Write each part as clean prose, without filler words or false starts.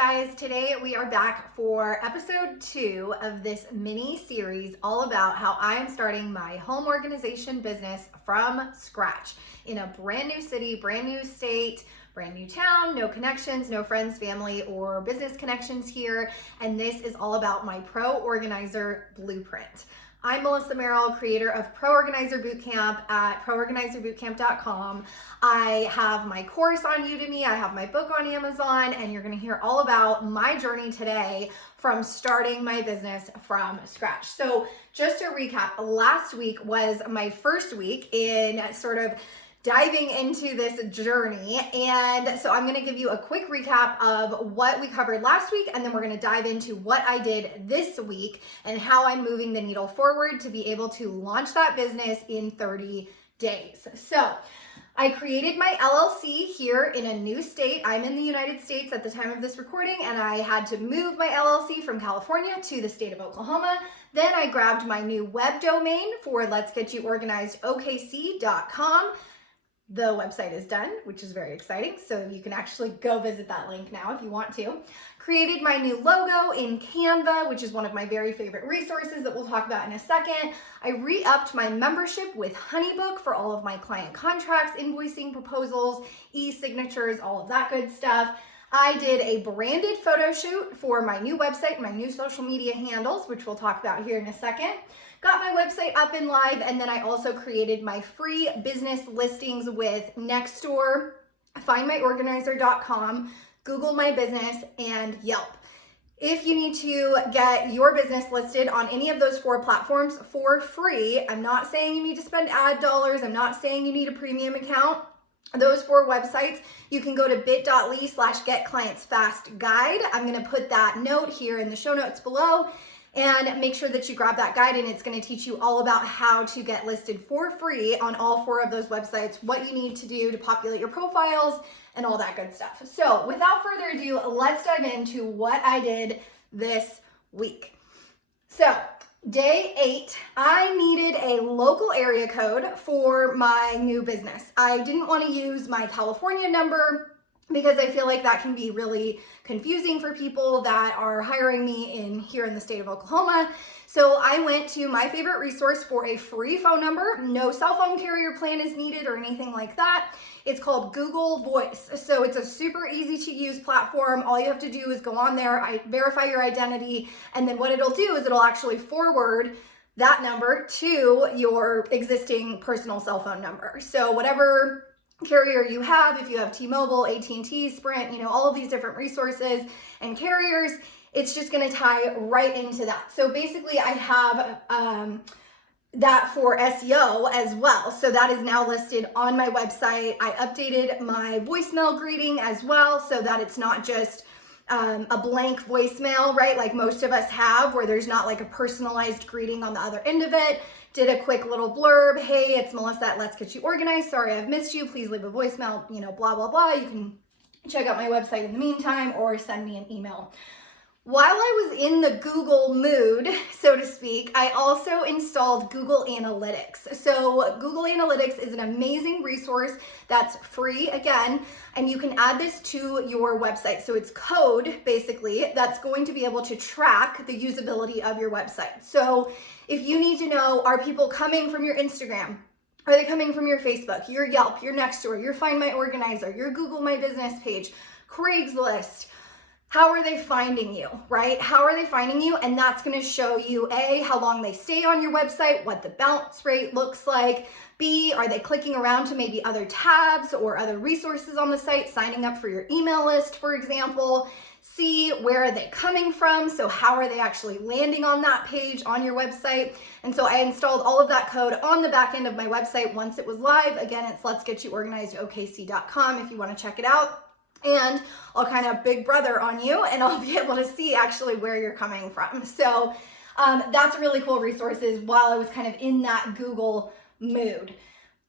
guys? Today we are back for episode 2 of this mini series all about how I am starting my home organization business from scratch in a brand new city, brand new state, brand new town, no connections, no friends, family, or business connections here. And this is all about my Pro Organizer Blueprint. I'm Melisa Meral, creator of Pro Organizer Bootcamp at proorganizerbootcamp.com. I have my course on Udemy, I have my book on Amazon, and you're gonna hear all about my journey today from starting my business from scratch. So just to recap, last week was my first week in sort of diving into this journey. And so I'm gonna give you a quick recap of what we covered last week, and then we're gonna dive into what I did this week and how I'm moving the needle forward to be able to launch that business in 30 days. So I created my LLC here in a new state. I'm in the United States at the time of this recording, and I had to move my LLC from California to the state of Oklahoma. Then I grabbed my new web domain for Let's Get You Organized OKC.com. The website is done, which is very exciting. So you can actually go visit that link now if you want to. Created my new logo in Canva, which is one of my very favorite resources that we'll talk about in a second. I re-upped my membership with HoneyBook for all of my client contracts, invoicing, proposals, e-signatures, all of that good stuff. I did a branded photo shoot for my new website, my new social media handles, which we'll talk about here in a second. Got my website up and live, and then I also created my free business listings with Nextdoor, findmyorganizer.com, Google My Business, and Yelp. If you need to get your business listed on any of those 4 platforms for free, I'm not saying you need to spend ad dollars, I'm not saying you need a premium account. Those 4 websites, you can go to bit.ly/getclientsfastguide. I'm gonna put that note here in the show notes below, and make sure that you grab that guide, and it's going to teach you all about how to get listed for free on all 4 of those websites, what you need to do to populate your profiles, and all that good stuff. So without further ado, let's dive into what I did this week. So day 8, I needed a local area code for my new business. I didn't want to use my California number because I feel like that can be really confusing for people that are hiring me here in the state of Oklahoma. So I went to my favorite resource for a free phone number. No cell phone carrier plan is needed or anything like that. It's called Google Voice. So it's a super easy to use platform. All you have to do is go on there, verify your identity, and then what it'll do is it'll actually forward that number to your existing personal cell phone number. So whatever carrier you have, if you have T-Mobile, AT&T, Sprint, all of these different resources and carriers, it's just going to tie right into that. So basically I have that for SEO as well. So that is now listed on my website. I updated my voicemail greeting as well so that it's not just a blank voicemail, right? Like most of us have, where there's not like a personalized greeting on the other end of it. Did a quick little blurb. Hey, it's Melisa at Let's Get You Organized. Sorry I've missed you. Please leave a voicemail, blah, blah, blah. You can check out my website in the meantime or send me an email. While I was in the Google mood, so to speak, I also installed Google Analytics. So Google Analytics is an amazing resource that's free again, and you can add this to your website. So it's code basically that's going to be able to track the usability of your website. So if you need to know, are people coming from your Instagram? Are they coming from your Facebook, your Yelp, your Nextdoor, your Find My Organizer, your Google My Business page, Craigslist? How are they finding you, right? How are they finding you? And that's going to show you A, how long they stay on your website, what the bounce rate looks like. B, are they clicking around to maybe other tabs or other resources on the site, signing up for your email list, for example. C, where are they coming from? So how are they actually landing on that page on your website? And so I installed all of that code on the back end of my website once it was live. Again, it's letsgetyouorganizedokc.com if you want to check it out. And I'll kind of big brother on you, and I'll be able to see actually where you're coming from. So that's a really cool resources while I was kind of in that Google mood.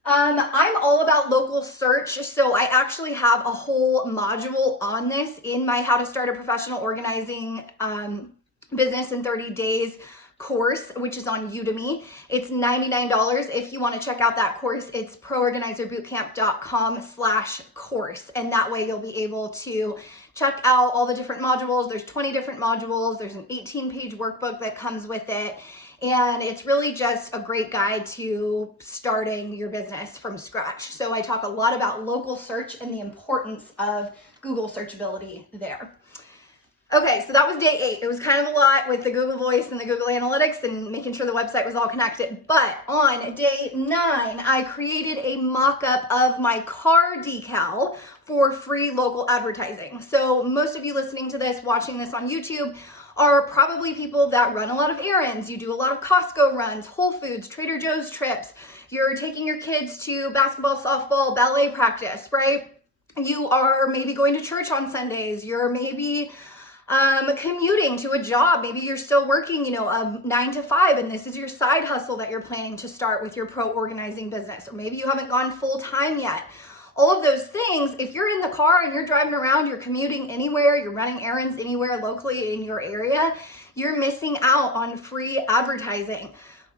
I'm all about local search, so I actually have a whole module on this in my How to Start a Professional Organizing Business in 30 Days course, which is on Udemy. It's $99. If you want to check out that course, it's proorganizerbootcamp.com/course. And that way you'll be able to check out all the different modules. There's 20 different modules. There's an 18-page workbook that comes with it. And it's really just a great guide to starting your business from scratch. So I talk a lot about local search and the importance of Google searchability there. Okay, so that was day 8. It was kind of a lot with the Google Voice and the Google Analytics and making sure the website was all connected. But on day 9, I created a mock-up of my car decal for free local advertising. So most of you listening to this, watching this on YouTube, are probably people that run a lot of errands. You do a lot of Costco runs, Whole Foods, Trader Joe's trips. You're taking your kids to basketball, softball, ballet practice, right? You are maybe going to church on Sundays. You're maybe commuting to a job. Maybe you're still working, 9 to 5, and this is your side hustle that you're planning to start with your pro organizing business. Or maybe you haven't gone full time yet. All of those things, if you're in the car and you're driving around, you're commuting anywhere, you're running errands anywhere locally in your area, you're missing out on free advertising.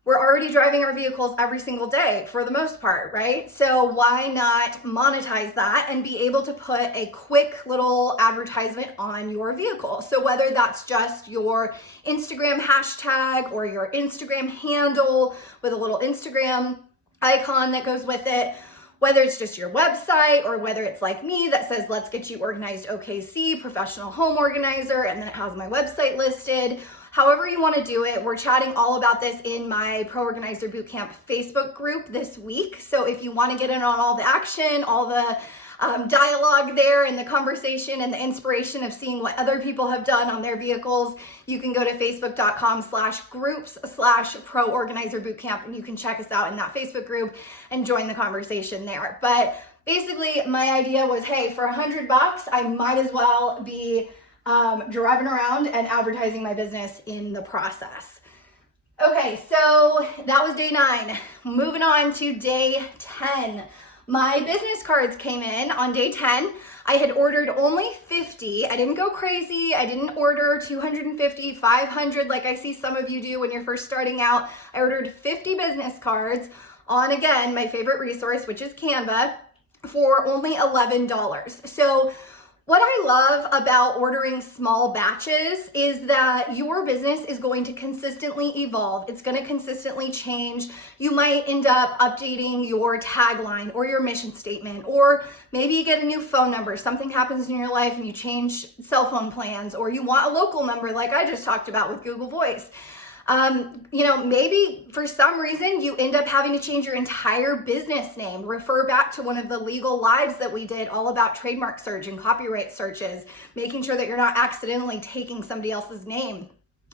We're already driving our vehicles every single day for the most part, right? So why not monetize that and be able to put a quick little advertisement on your vehicle? So whether that's just your Instagram hashtag or your Instagram handle with a little Instagram icon that goes with it, whether it's just your website or whether it's like me that says, let's get you organized OKC, professional home organizer, and then it has my website listed. However you want to do it, we're chatting all about this in my Pro Organizer Bootcamp Facebook group this week. So if you want to get in on all the action, all the dialogue there and the conversation and the inspiration of seeing what other people have done on their vehicles, you can go to facebook.com/groups/Pro Organizer Bootcamp, and you can check us out in that Facebook group and join the conversation there. But basically my idea was, hey, for $100, I might as well be driving around and advertising my business in the process. Okay, so that was day 9. Moving on to day 10. My business cards came in on day 10. I had ordered only 50. I didn't go crazy. I didn't order 250, 500 like I see some of you do when you're first starting out. I ordered 50 business cards on, again, my favorite resource, which is Canva, for only $11. So what I love about ordering small batches is that your business is going to consistently evolve. It's going to consistently change. You might end up updating your tagline or your mission statement, or maybe you get a new phone number. Something happens in your life and you change cell phone plans, or you want a local number like I just talked about with Google Voice. Maybe for some reason you end up having to change your entire business name. Refer back to one of the legal lives that we did all about trademark search and copyright searches, making sure that you're not accidentally taking somebody else's name.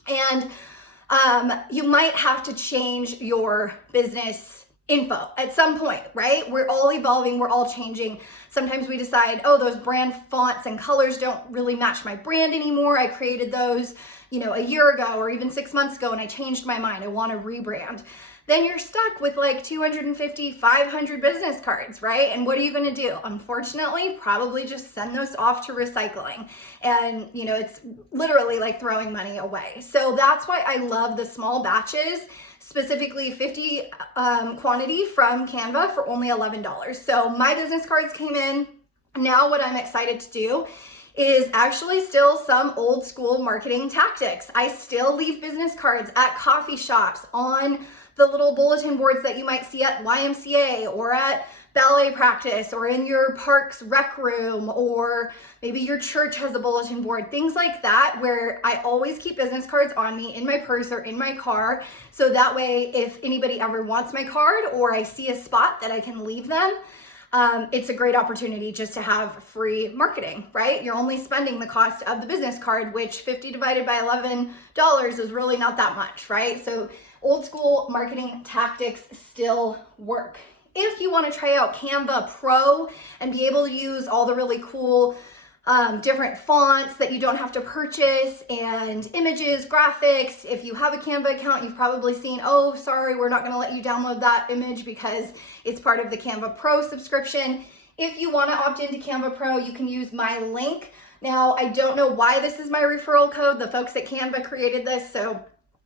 And you might have to change your business info at some point, right? We're all evolving, we're all changing. Sometimes we decide, oh, those brand fonts and colors don't really match my brand anymore. I created those a year ago or even 6 months ago, and I changed my mind. I want to rebrand. Then you're stuck with like 250, 500 business cards, right? And what are you going to do? Unfortunately, probably just send those off to recycling. And, it's literally like throwing money away. So that's why I love the small batches, specifically 50 quantity from Canva for only $11. So my business cards came in. Now what I'm excited to do is actually still some old school marketing tactics. I still leave business cards at coffee shops, on the little bulletin boards that you might see at YMCA or at ballet practice or in your park's rec room, or maybe your church has a bulletin board, things like that, where I always keep business cards on me in my purse or in my car. So that way, if anybody ever wants my card or I see a spot that I can leave them, it's a great opportunity just to have free marketing, right? You're only spending the cost of the business card, which 50 divided by $11 is really not that much, right? So old school marketing tactics still work. If you want to try out Canva Pro and be able to use all the really cool different fonts that you don't have to purchase, and images, graphics. If you have a Canva account, you've probably seen, oh, sorry, we're not going to let you download that image because it's part of the Canva Pro subscription. If you want to opt into Canva Pro, you can use my link. Now, I don't know why this is my referral code. The folks at Canva created this, so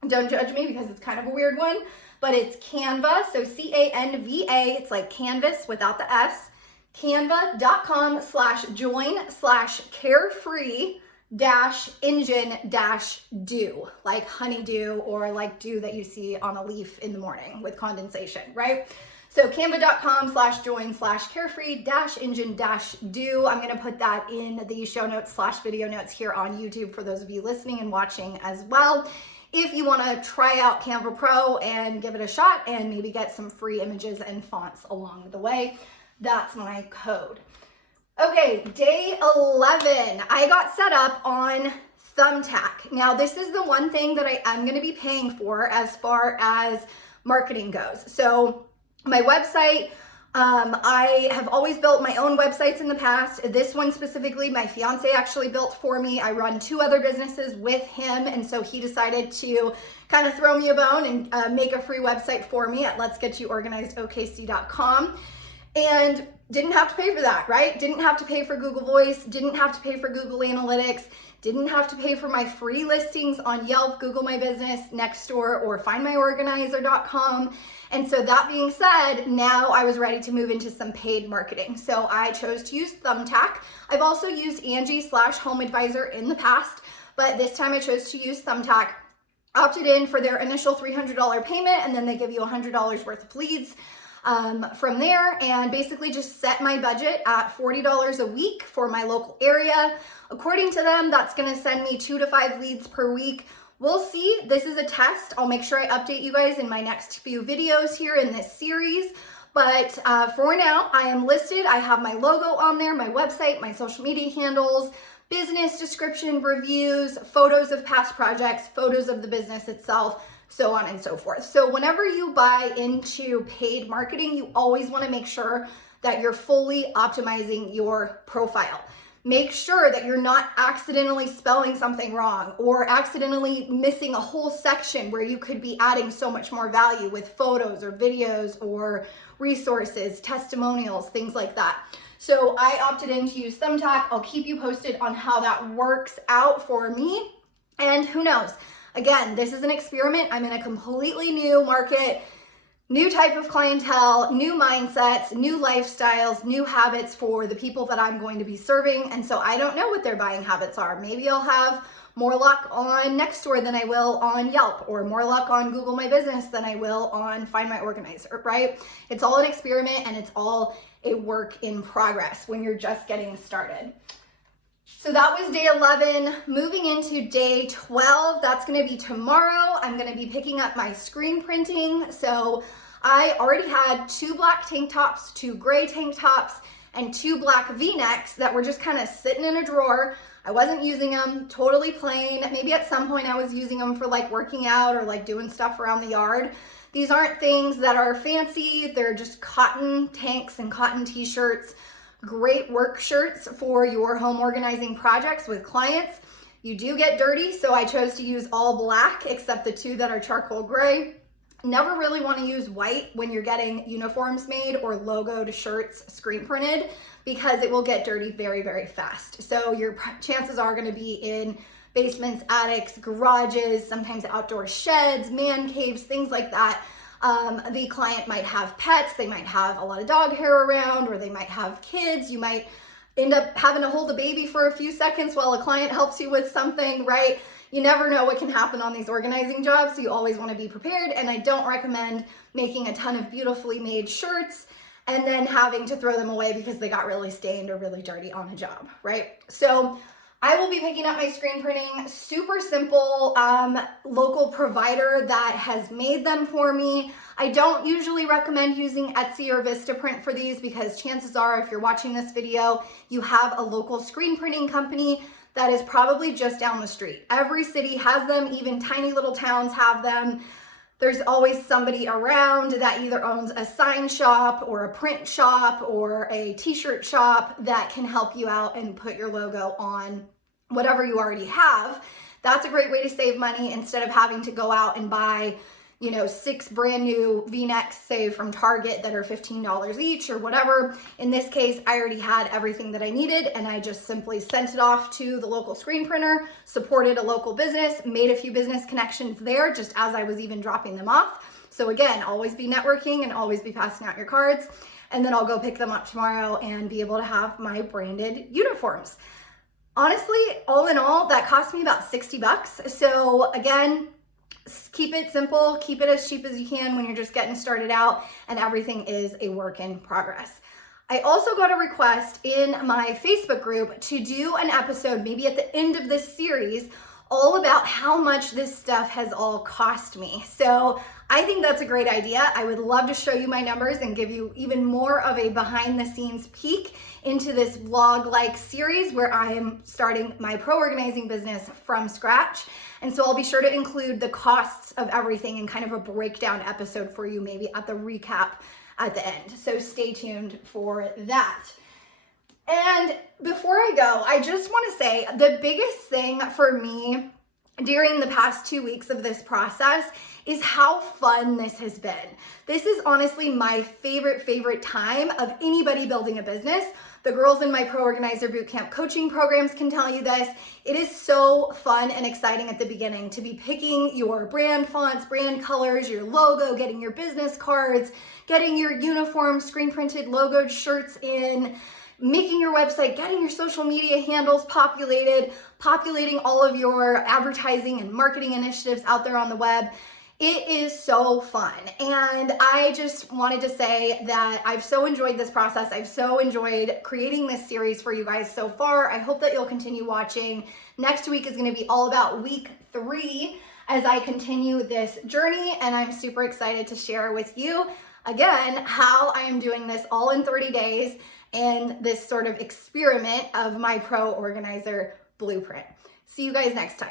don't judge me because it's kind of a weird one, but it's Canva, so C-A-N-V-A, it's like canvas without the S, canva.com/join/carefree-engine-do, like honeydew or like dew that you see on a leaf in the morning with condensation, right? So canva.com/join/carefree-engine-do. I'm going to put that in the show notes / video notes here on YouTube for those of you listening and watching as well. If you want to try out Canva Pro and give it a shot and maybe get some free images and fonts along the way, that's my code. Okay, day 11, I got set up on Thumbtack. Now, this is the one thing that I am going to be paying for as far as marketing goes. So my website, I have always built my own websites in the past. This one specifically, my fiance actually built for me. I run 2 other businesses with him, and so he decided to kind of throw me a bone and make a free website for me at letsgetyouorganizedokc.com. And didn't have to pay for that, right? Didn't have to pay for Google Voice, didn't have to pay for Google Analytics, didn't have to pay for my free listings on Yelp, Google My Business, Nextdoor, or findmyorganizer.com. And so that being said, now I was ready to move into some paid marketing. So I chose to use Thumbtack. I've also used Angie/HomeAdvisor in the past, but this time I chose to use Thumbtack. Opted in for their initial $300 payment, and then they give you $100 worth of leads from there, and basically just set my budget at $40 a week for my local area. According to them, that's going to send me 2 to 5 leads per week. We'll see. This is a test. I'll make sure I update you guys in my next few videos here in this series. But for now, I am listed. I have my logo on there, my website, my social media handles, business description, reviews, photos of past projects, photos of the business itself, so on and so forth. So whenever you buy into paid marketing, you always want to make sure that you're fully optimizing your profile. Make sure that you're not accidentally spelling something wrong or accidentally missing a whole section where you could be adding so much more value with photos or videos or resources, testimonials, things like that. So I opted in to use Thumbtack. I'll keep you posted on how that works out for me. And who knows? Again, this is an experiment. I'm in a completely new market, new type of clientele, new mindsets, new lifestyles, new habits for the people that I'm going to be serving. And so I don't know what their buying habits are. Maybe I'll have more luck on Nextdoor than I will on Yelp, or more luck on Google My Business than I will on Find My Organizer, right? It's all an experiment, and it's all a work in progress when you're just getting started. So that was day 11. Moving into day 12, that's going to be tomorrow. I'm going to be picking up my screen printing. So I already had 2 black tank tops, 2 gray tank tops, and 2 black V-necks that were just kind of sitting in a drawer. I wasn't using them, totally plain. Maybe at some point I was using them for like working out or like doing stuff around the yard. These aren't things that are fancy. They're just cotton tanks and cotton t-shirts. Great work shirts for your home organizing projects with clients. You do get dirty, so I chose to use all black except the 2 that are charcoal gray. Never really want to use white when you're getting uniforms made or logoed shirts screen printed, because it will get dirty very, very fast. So your chances are going to be in basements, attics, garages, sometimes outdoor sheds, man caves, things like that. The client might have pets, they might have a lot of dog hair around, or they might have kids. You might end up having to hold a baby for a few seconds while a client helps you with something, right? You never know what can happen on these organizing jobs, so you always want to be prepared. And I don't recommend making a ton of beautifully made shirts and then having to throw them away because they got really stained or really dirty on a job, right? So I will be picking up my screen printing. Super simple, local provider that has made them for me. I don't usually recommend using Etsy or Vistaprint for these because chances are, if you're watching this video, you have a local screen printing company that is probably just down the street. Every city has them, even tiny little towns have them. There's always somebody around that either owns a sign shop or a print shop or a t-shirt shop that can help you out and put your logo on whatever you already have. That's a great way to save money instead of having to go out and buy, 6 brand new V-necks, say from Target, that are $15 each or whatever. In this case, I already had everything that I needed, and I just simply sent it off to the local screen printer, supported a local business, made a few business connections there just as I was even dropping them off. So again, always be networking and always be passing out your cards. and then I'll go pick them up tomorrow and be able to have my branded uniforms. Honestly, all in all, that cost me about $60. So again, keep it simple, keep it as cheap as you can when you're just getting started out and everything is a work in progress. I also got a request in my Facebook group to do an episode, maybe at the end of this series, all about how much this stuff has all cost me. So I think that's a great idea. I would love to show you my numbers and give you even more of a behind the scenes peek into this vlog-like series where I am starting my pro organizing business from scratch. And so I'll be sure to include the costs of everything in kind of a breakdown episode for you, maybe at the recap at the end. So stay tuned for that. And before I go, I just want to say the biggest thing for me during the past 2 weeks of this process is how fun this has been. This is honestly my favorite time of anybody building a business. The girls in my Pro Organizer Bootcamp coaching programs can tell you this. It is so fun and exciting at the beginning to be picking your brand fonts, brand colors, your logo, getting your business cards, getting your uniform screen printed logoed shirts in, making your website, getting your social media handles populating all of your advertising and marketing initiatives out there on the web. It is so fun. And I just wanted to say that I've so enjoyed this process. I've so enjoyed creating this series for you guys so far. I hope that you'll continue watching. Next week is going to be all about week 3 as I continue this journey. And I'm super excited to share with you again how I am doing this all in 30 days and this sort of experiment of my Pro Organizer blueprint. See you guys next time.